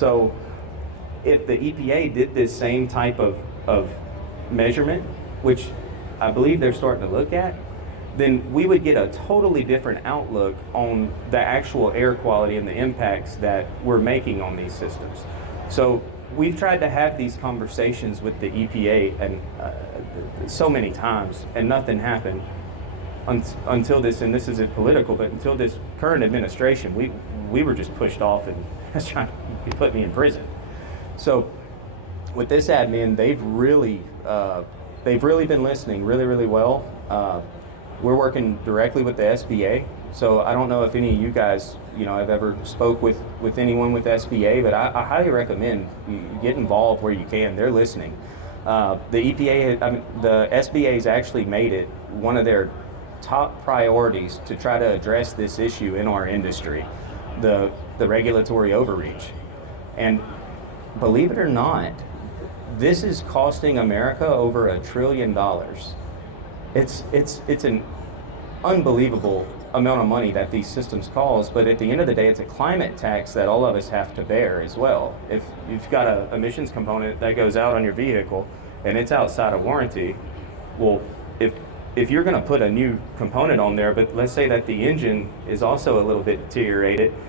So if the EPA did this same type of measurement, which I believe they're starting to look at, then we would get a totally different outlook on the actual air quality and the impacts that we're making on these systems. So we've tried to have these conversations with the EPA and so many times, and nothing happened until this, and this isn't political, but until this current administration, we were just pushed off and was trying to put me in prison. So with this admin, they've really been listening really well. We're working directly with the SBA, so I don't know if any of you guys, have ever spoke with anyone with the SBA, but I highly recommend you get involved where you can. They're listening. The EPA, the SBA has actually made it one of their top priorities to try to address this issue in our industry, the regulatory overreach. And believe it or not, this is costing America over $1 trillion. It's an unbelievable amount of money that these systems cost, but at the end of the day, it's a climate tax that all of us have to bear as well. If you've got an emissions component that goes out on your vehicle and it's outside of warranty, well, if you're going to put a new component on there, but let's say that the engine is also a little bit deteriorated,